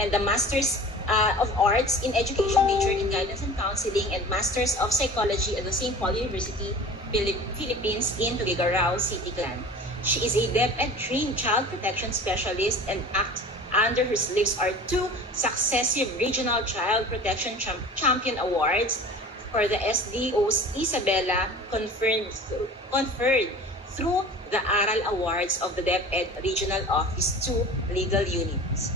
and the Masters of Arts in Education major in Guidance and Counseling and Masters of Psychology at the St. Paul University, Philippines in Tuguegarao City, Clan. She is a DepEd trained child protection specialist and act under her sleeves are 2 successive regional child protection champion awards for the SDO's Isabela conferred through the Aral Awards of the DepEd Regional Office to legal units.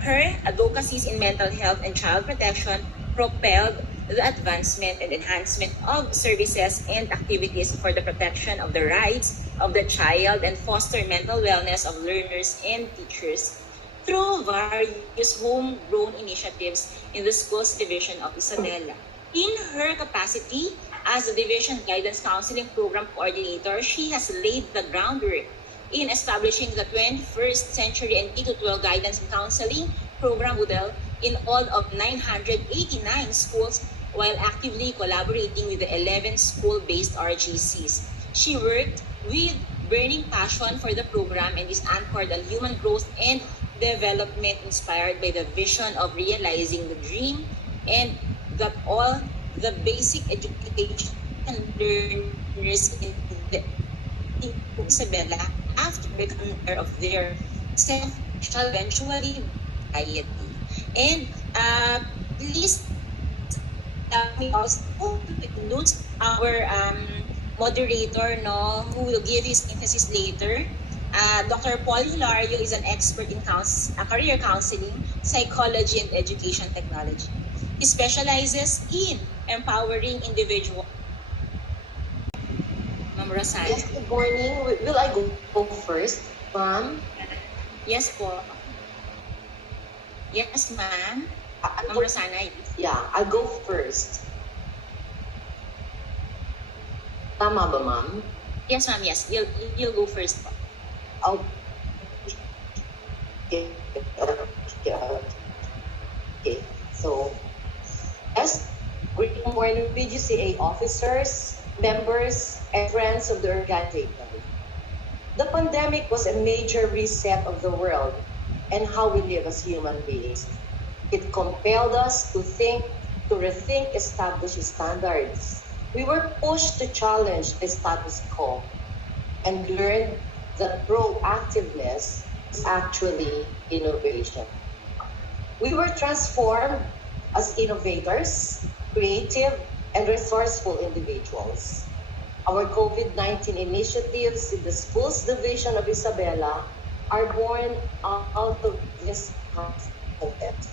Her advocacies in mental health and child protection propelled the advancement and enhancement of services and activities for the protection of the rights of the child and foster mental wellness of learners and teachers through various homegrown initiatives in the Schools Division of Isabela. In her capacity as the Division Guidance Counseling Program Coordinator, she has laid the groundwork in establishing the 21st Century and K-12 Guidance and Counseling Program model in all of 989 schools while actively collaborating with the 11 school-based RGCs. She worked with burning passion for the program and is anchored on human growth and development inspired by the vision of realizing the dream and that all the basic education learners in Isabela after becoming aware of their self shall eventually anxiety. And please me also include our moderator, no, who will give his emphasis later. Dr. Paul Hilario is an expert in career counseling, psychology, and education technology. He specializes in empowering individuals. Ma'am Rosana. Yes, good morning. Will I go first, ma'am? Yes po. Yes, ma'am. Ma'am Rosana. Yeah, I'll go first. Tama ba, ma'am? Yes, ma'am. Yes. You'll go first po. Okay. So, yes, good morning, PGCA officers, members, and friends of the organization. The pandemic was a major reset of the world and how we live as human beings. It compelled us to rethink established standards. We were pushed to challenge the status quo and learn that proactiveness is actually innovation. We were transformed as innovators, creative, and resourceful individuals. Our COVID-19 initiatives in the Schools Division of Isabela are born out of this concept.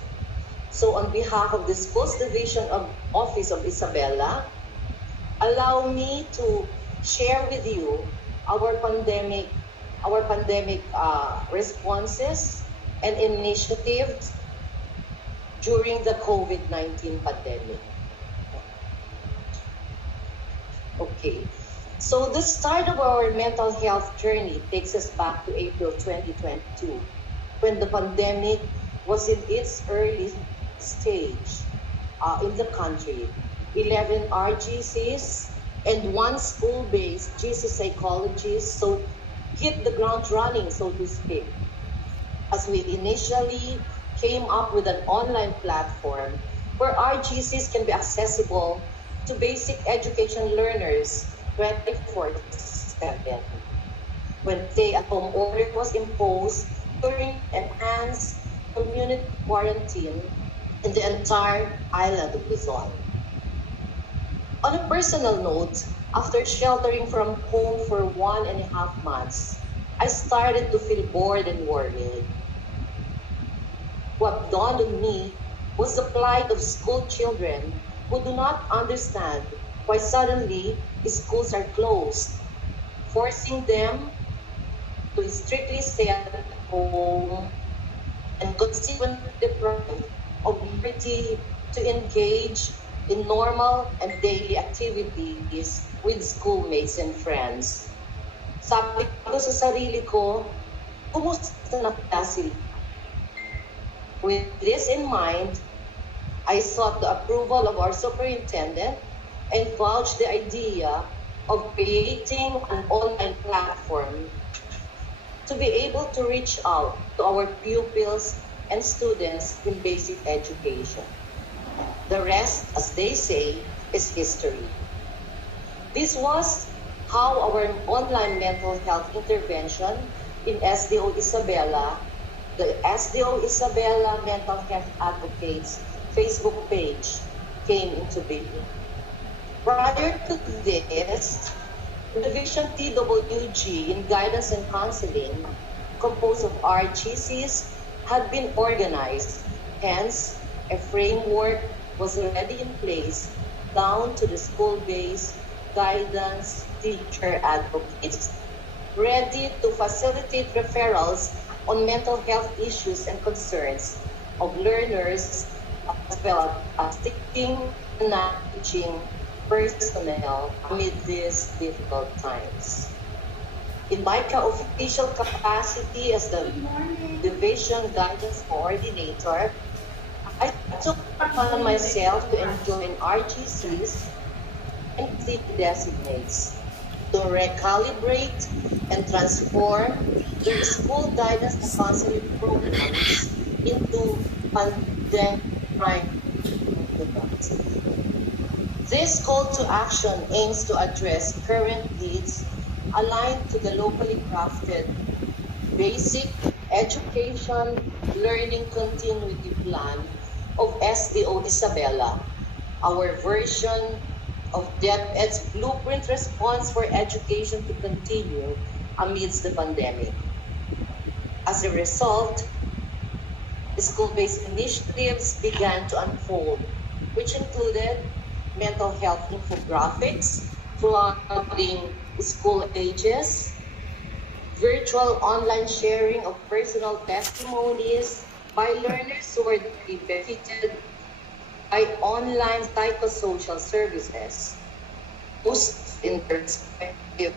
So on behalf of the Schools Division of Office of Isabela, allow me to share with you our pandemic responses and initiatives during the COVID-19 pandemic. Okay, so the start of our mental health journey takes us back to April 2022, when the pandemic was in its early stage in the country. 11 RGCs and 1 school-based GC psychologist hit the ground running, so to speak, as we initially came up with an online platform where RGCs can be accessible to basic education learners 24/7. When stay-at-home order was imposed during enhanced community quarantine in the entire island of Luzon. On a personal note, after sheltering from home for 1.5 months, I started to feel bored and worried. What dawned on me was the plight of school children who do not understand why suddenly schools are closed, forcing them to strictly stay at home and consequently deprived of liberty to engage in normal and daily activities with schoolmates and friends. Sabi ko sa sarili ko, kumusta na klase? With this in mind, I sought the approval of our superintendent and vouched the idea of creating an online platform to be able to reach out to our pupils and students in basic education. The rest, as they say, is history. This was how our online mental health intervention in SDO Isabela, the SDO Isabela Mental Health Advocates Facebook page came into being. Prior to this, the Division TWG in Guidance and Counseling, composed of RGCs, had been organized. Hence, a framework was already in place down to the school-based guidance teacher advocates, ready to facilitate referrals on mental health issues and concerns of learners, as well as teaching and teaching personnel amid these difficult times. In my official capacity as the Division Guidance Coordinator, I took upon myself to join RGCs and city designates to recalibrate and transform their school guidance and counseling programs into pandemic. This call to action aims to address current needs aligned to the locally crafted basic education learning continuity plan of SDO Isabela, our version of DepEd's blueprint response for education to continue amidst the pandemic. As a result, school-based initiatives began to unfold, which included mental health infographics flooding school ages, virtual online sharing of personal testimonies by learners who were benefited by online psychosocial services. Most in perspective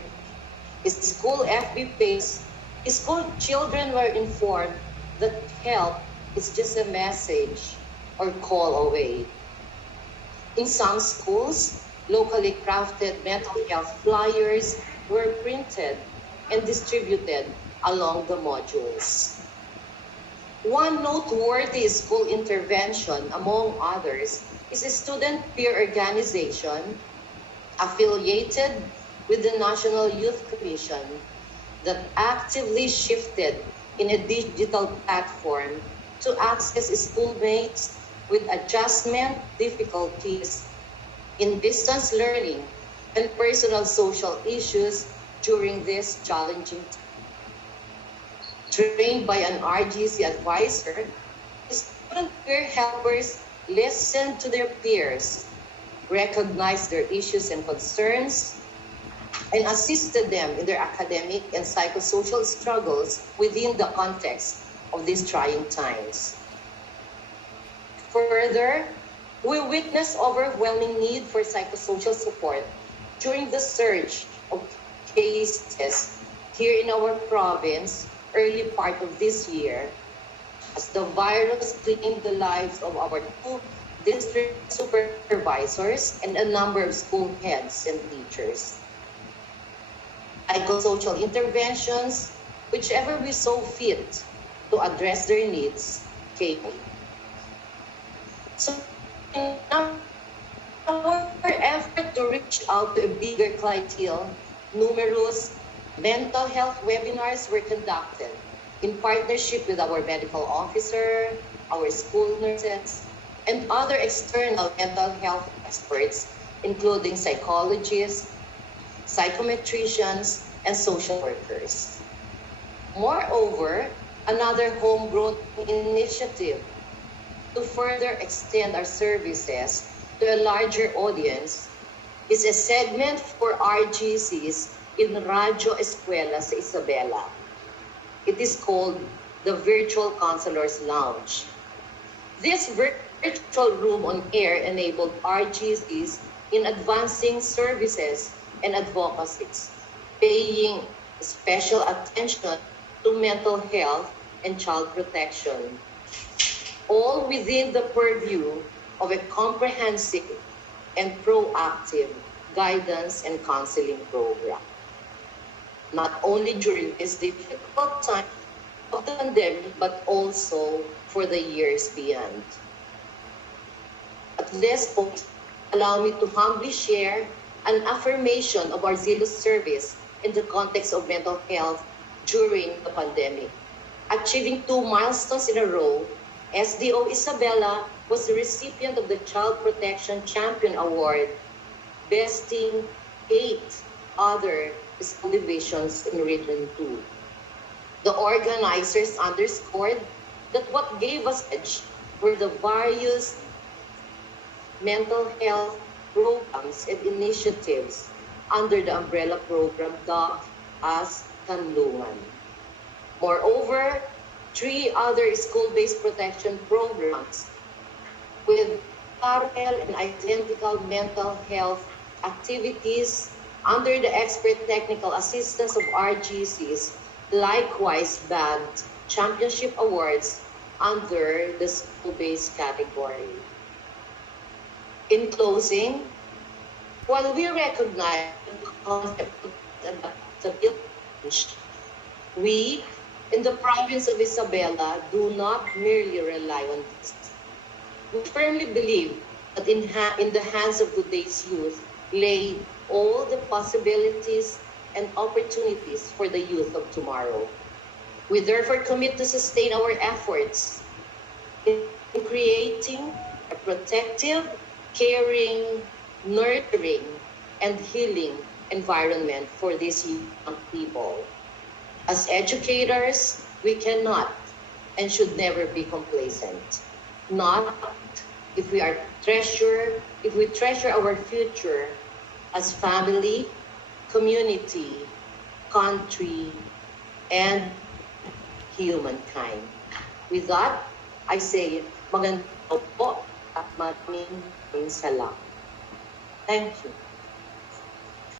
is school FB page. School children were informed that help is just a message or call away. In some schools, locally crafted mental health flyers were printed and distributed along the modules. One noteworthy school intervention, among others, is a student peer organization affiliated with the National Youth Commission that actively shifted in a digital platform to access schoolmates with adjustment difficulties in distance learning and personal social issues during this challenging time. Trained by an RGC advisor, student peer helpers listen to their peers, recognize their issues and concerns, and assisted them in their academic and psychosocial struggles within the context of these trying times. Further, we witnessed overwhelming need for psychosocial support during the surge of cases here in our province early part of this year, as the virus claimed the lives of our 2 district supervisors and a number of school heads and teachers. Psychosocial interventions, whichever we saw fit to address their needs, came. So, in our effort to reach out to a bigger clientele, numerous mental health webinars were conducted in partnership with our medical officer, our school nurses, and other external mental health experts, including psychologists, psychometricians, and social workers. Moreover, another homegrown initiative to further extend our services to a larger audience is a segment for RGCs in Radyo Eskwela sa Isabela. It is called the Virtual Counselors Lounge. This virtual room on air enabled RGCs in advancing services and advocacies, paying special attention to mental health and child protection, all within the purview of a comprehensive and proactive guidance and counseling program. Not only during this difficult time, of the pandemic, but also for the years beyond. At this point, allow me to humbly share an affirmation of our zealous service in the context of mental health during the pandemic. Achieving 2 milestones in a row, SDO Isabela was the recipient of the Child Protection Champion Award, besting 8 other school divisions in Region 2. The organizers underscored that what gave us edge were the various mental health programs and initiatives under the umbrella program dubbed as Kanlungan. Moreover, 3 other school-based protection programs with parallel and identical mental health activities under the expert technical assistance of RGCs likewise bagged championship awards under the school-based category. In closing, while we recognize the concept of adaptability, we in the province of Isabela do not merely rely on this. We firmly believe that in the hands of today's youth lay all the possibilities and opportunities for the youth of tomorrow. We therefore commit to sustain our efforts in creating a protective, caring, nurturing, and healing environment for these young people. As educators, we cannot and should never be complacent. Not if we treasure our future as family, community, country, and humankind. With that, I say magandang po at maraming salamat. Thank you.